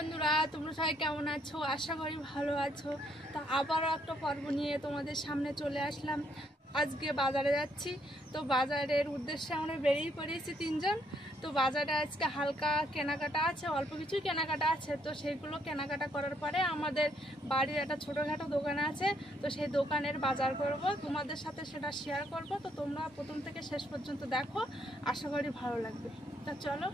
বন্ধুরা, তোমরা সবাই কেমন আছো? আশা করি ভালো আছো। তো আবারও একটা পর্ব নিয়ে তোমাদের সামনে চলে আসলাম। আজকে বাজারে যাচ্ছি, তো বাজারের উদ্দেশ্যে আমরা বেরিয়ে পড়েছি তিনজন। তো বাজারে আজকে হালকা কেনাকাটা আছে, অল্প কিছুই কেনাকাটা আছে। তো সেইগুলো কেনাকাটা করার পরে আমাদের বাড়ির একটা ছোটোখাটো দোকান আছে, তো সেই দোকানের বাজার করব, তোমাদের সাথে সেটা শেয়ার করব। তো তোমরা প্রথম থেকে শেষ পর্যন্ত দেখো, আশা করি ভালো লাগবে। তা চলো।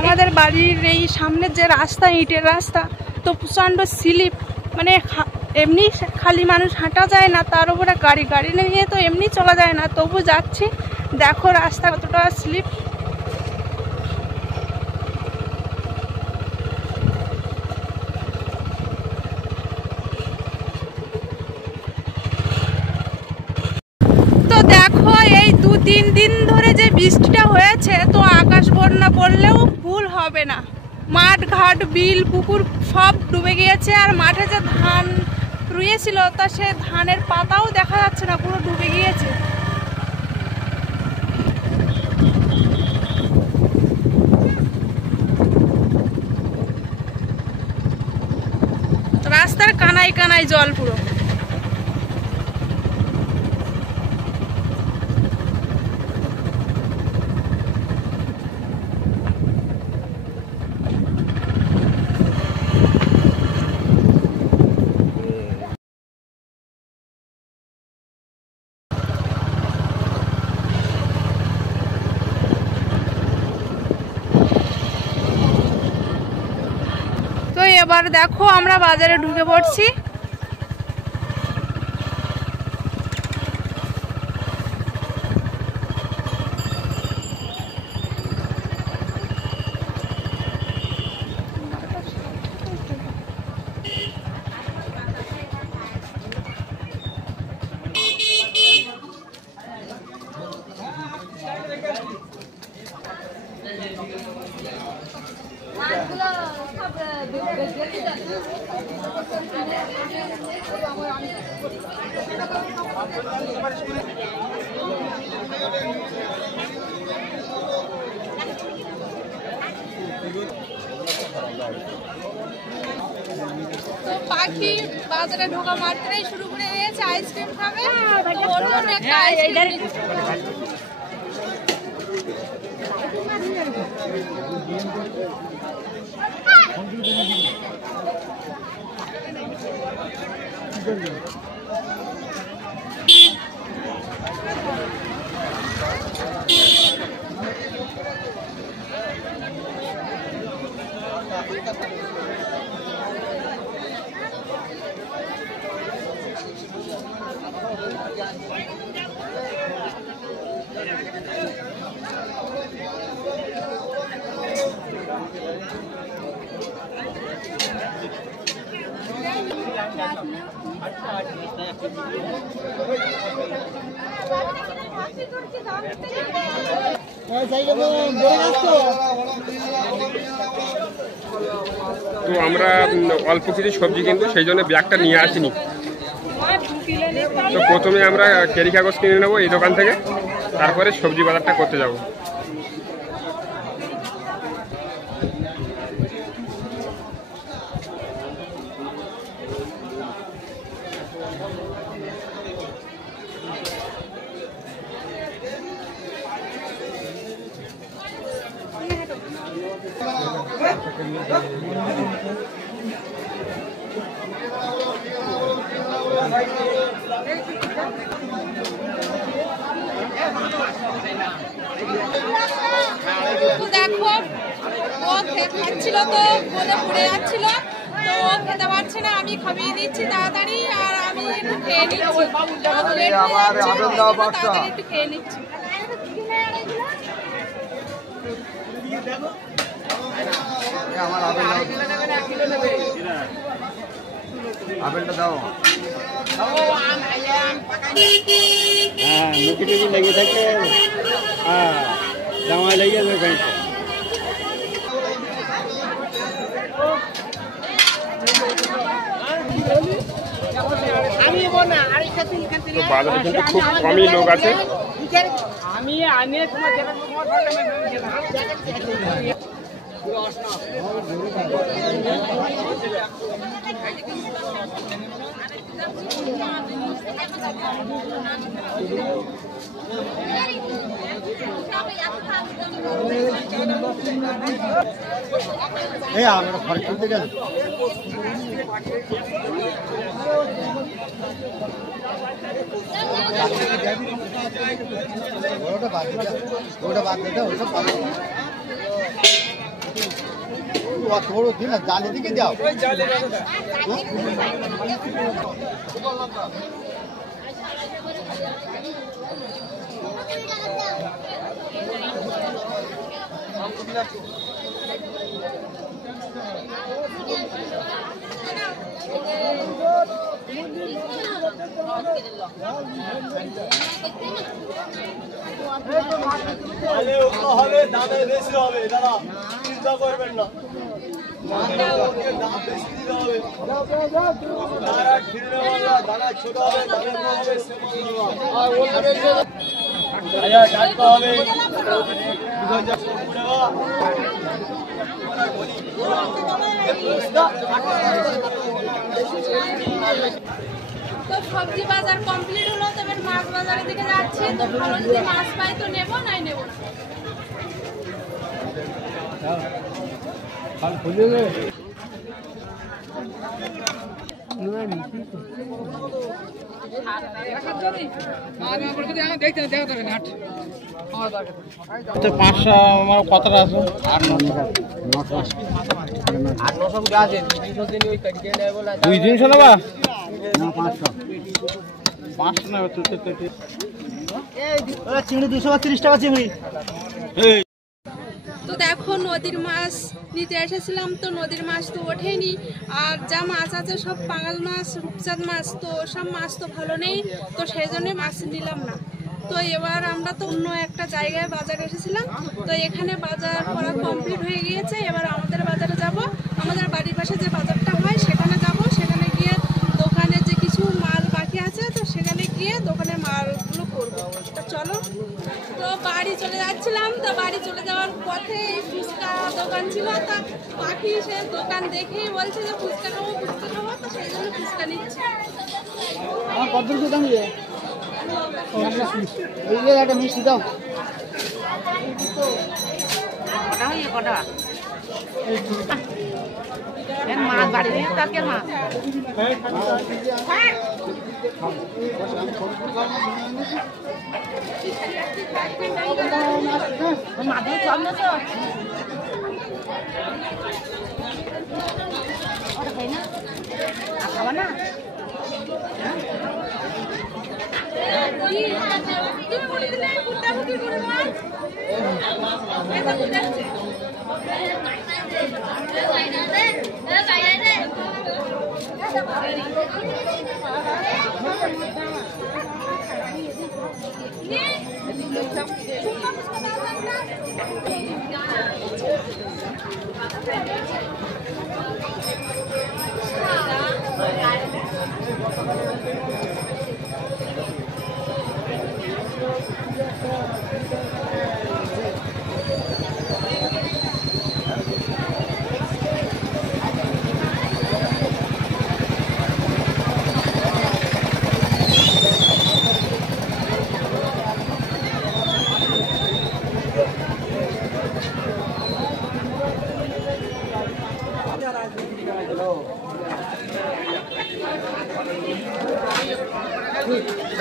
আমাদের বাড়ির এই সামনের যে রাস্তা, ইটের রাস্তা, তো প্রচণ্ড স্লিপ, মানে এমনি খালি মানুষ হাঁটা যায় না, তার উপরে গাড়ি নিয়ে তো এমনি চলা যায় না, তবু যাচ্ছি। দেখো রাস্তা কতটা স্লিপ। তো দেখো এই 2-3 দিন ধরে যে বৃষ্টিটা হয়েছে, তো আকাশ বন্যা বললেও ভুল হবে না। মাঠ ঘাট বিল পুকুর সব ডুবে গিয়েছে, আর মাঠে যে ধান রুয়েছিল তা সে ধানের পাতাও দেখা যাচ্ছে না, পুরো ডুবে গিয়েছে। রাস্তার কানায় কানায় জল পুরো। তো এবার দেখো আমরা বাজারে ঢুকে পড়ছি। তো পাখি বাজারে ঢোকা মাত্রই শুরু করে দিয়েছে আইসক্রিম খাবে। তো আমরা অল্প কিছু সবজি কিনবো, সেই জন্য ব্যাগটা নিয়ে আসিনি। তো প্রথমে আমরা ক্যারি কাগজ কিনে নেবো এই দোকান থেকে, তারপরে সবজি বাজারটা করতে যাব। দেখো ও খাচ্ছিল, তো বলে পড়ে যাচ্ছিল, তো ও খেতে পারছে না, আমি খাইয়ে দিচ্ছি তাড়াতাড়ি, আর আমি একটু খেয়ে নিচ্ছি। তাড়াতাড়ি একটু খেয়ে নিচ্ছি। আপেলটা দাও। হ্যাঁ, মুখে টুকি লেগে থাকে, হ্যাঁ জামায় লেগে যাবে। আমি তো বাজারে কিন্তু খুব কমই লোক আছে। আমরা ঘরে তুলতে গেল ওটা বাদ দিতে ওসব थोड़ो दिन जाले दिखे जाओ দামে বেশি হবে দাদা চিন্তা করবেন না দানা ছোট হবে টাটকা হবে তো সবজি বাজার কমপ্লিট হলো, তবে মাছ বাজারের দিকে যাচ্ছি। তো ভালো যদি মাছ পাই তো নেবো, নাই নেবো না। পাঁচশো আমার কতটা আছে দুই তিনশো নেবা পাঁচশো নেবে চিংড়ি 230 টাকা চিংড়ি। তো দেখো নদীর মাছ নিতে এসেছিলাম, তো নদীর মাছ তো ওঠেনি, আর যা মাছ আছে সব পাঙাল মাছ, রূপচাঁদ মাছ, তো সব মাছ তো ভালো নেই, তো সেই জন্যই মাছ নিলাম না। তো এবার আমরা তো অন্য একটা জায়গায় বাজারে এসেছিলাম, তো এখানে বাজার করা কমপ্লিট হয়ে গিয়েছে। এবার আমাদের বাজারে যাব, আমাদের বাড়ির পাশে যে বাজারটা হয় সেখানে যাব, সেখানে গিয়ে দোকানে যে কিছু মাল বাকি আছে তো সেখানে গিয়ে দোকানে মালগুলো করবো। তো চলো, তো বাড়ি চলে যাচ্ছিলাম, তো বাড়ি চলে যাওয়ার পথে ফুচকা দোকান ছিল, তা পাখি সে দোকান দেখেই বলছে যে ফুচকা খাবো, তো সেই জন্য ফুচকা নিচ্ছি। আমার কত দূর দাম দিয়ে একটা মিষ্টি দাও মাছ বাড়ি নিয়ে তাকে মাছ মাঝে চল না তো খাবা না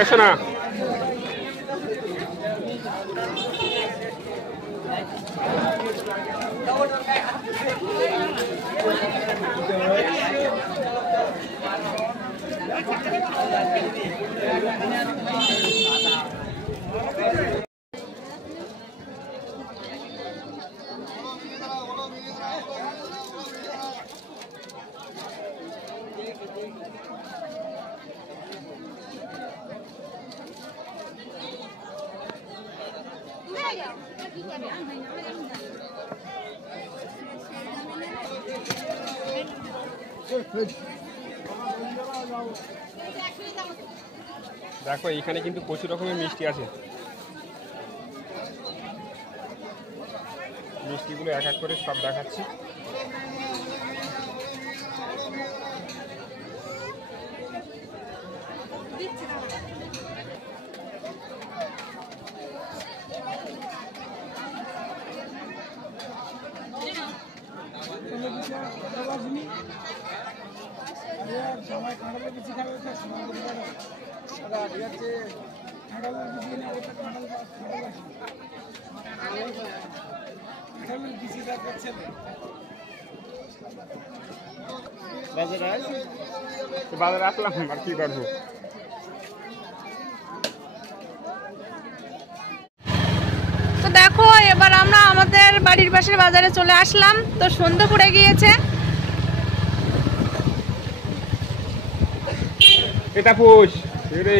এসো না। দেখো এখানে কিন্তু প্রচুর রকমের মিষ্টি আছে, মিষ্টিগুলো এক এক করে সব দেখাচ্ছি। বাজারে আসলাম আর কি করবো। তো দেখো এবার আমরা আমাদের বাড়ির পাশের বাজারে চলে আসলাম। তো সন্ধ্যে পড়ে গিয়েছে। এটা পুষ রে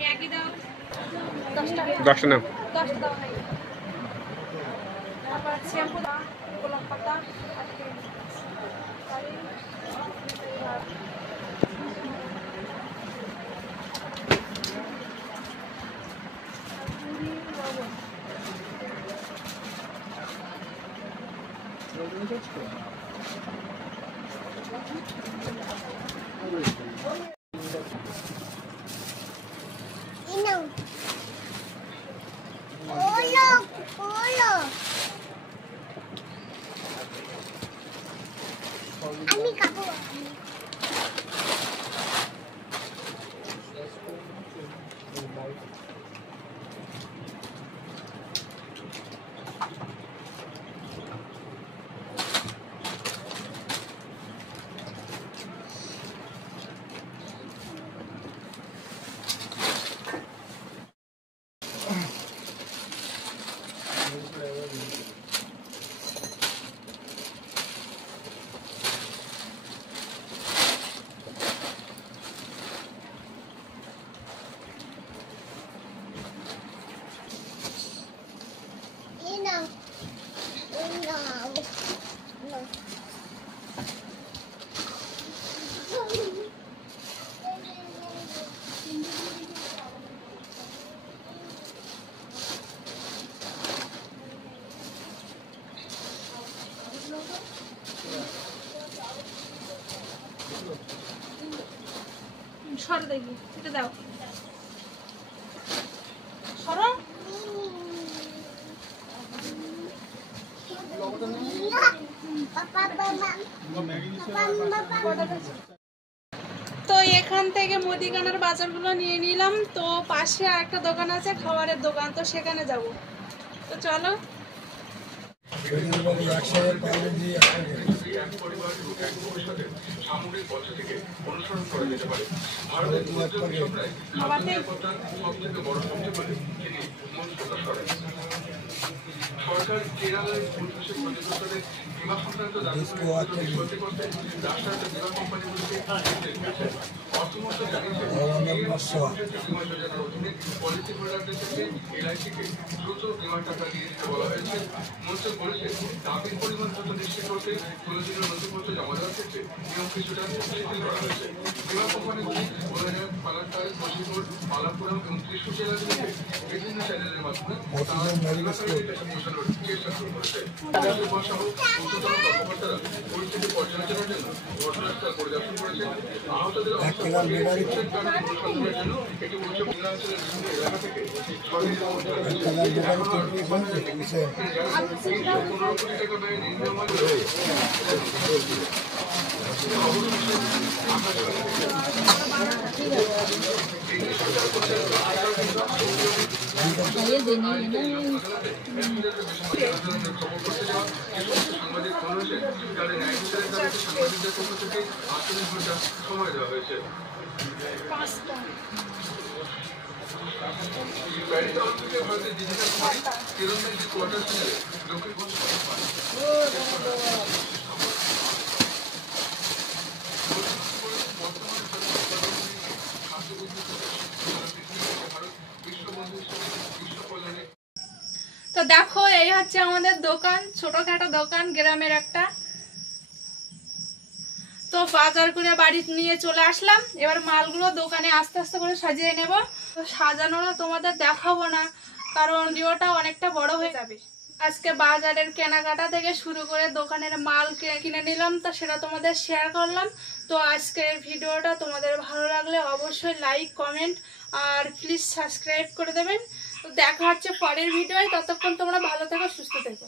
ম্যাগি দাও 10টা নাও। 10টা দাও নাই। তারপর শ্যাম্পু দাও, গোলাপ পাতা আর তেল। আমি খাবো। সরো দেখি, এটা দাও। সরো। তো এখান থেকে মুদিখানার বাজারগুলো নিয়ে নিলাম। তো পাশে আরেকটা দোকান আছে, খাবারের দোকান, তো সেখানে যাব। তো চলো। সরকার কেরালার পরিবেশের পর্যটকদের বিমা সংক্রান্ত দাবি করতে করতে রাষ্ট্রায়ত্ত বিমা কোম্পানিগুলিকে অর্থমন্ত্রক জানিয়েছেন বিমা যোজনার অধীনে পলিসি হোল্ডারদের থেকে এলআইসিকে দ্রুত বিমার টাকা দিয়ে দিতে বলা হয়েছে। মন্ত্রক বলেছে দাবির পরিমাণ দ্রুত নিশ্চিত করতে প্রয়োজনীয় নথিপত্র জমা দেওয়ার ক্ষেত্রে নিয়ম কিছুটা শিথিল করা হয়েছে। বিমা কোম্পানিগুলি বোলাঘাট, পালাক্কাড়, কোঝিকোড, মালাপুরম এবং ত্রিশূর জেলাগুলিতে বিভিন্ন চ্যানেলের মাধ্যমে পৌঁছানোর চেষ্টা শুরু করেছে। সহ উচ্চতর কর্মকর্তারা পরিস্থিতি পর্যালোচনার জন্য ঘটনাস্থল পরিদর্শন করেছেন। আহতদের অনুসন্ধানের জন্য একটি উচ্চ পূর্ণাঞ্চলের বিভিন্ন এলাকা থেকে 15 কোটি টাকা ব্যয়ে নির্মাণ সাংবাদিক অনুরোধে তাদের ন্যায় বিচারের দাবিতে সাংবাদিকদের পক্ষ থেকে 48 ঘন্টা সময় দেওয়া হয়েছে। প্যারিস অলিম্পিকে ভারতের ডিজিটাল তীরন্দাজি কোয়ার্টার ফাইনালে লক্ষ্মীগঞ্জ পায়। তো দেখো এই হচ্ছে আমাদের দোকান, ছোটখাটো দোকান, গ্রামের একটা। তো বাজার করে বাড়ি নিয়ে চলে আসলাম। এবার মালগুলো দোকানে আস্তে আস্তে করে সাজিয়ে নেব। তো সাজানোটা তোমাদের দেখাবো না, কারণ ভিডিওটা অনেকটা বড় হয়ে যাবে। আজকে বাজারের কেনাকাটা থেকে শুরু করে দোকানের মাল কিনে নিলাম, তো সেটা তোমাদের শেয়ার করলাম। তো আজকের ভিডিওটা তোমাদের ভালো লাগলে অবশ্যই লাইক, কমেন্ট আর প্লিজ সাবস্ক্রাইব করে দেবেন। তো দেখা হচ্ছে পরের ভিডিওয়। ততক্ষণ তোমরা ভালো থেকো, সুস্থ থেকো।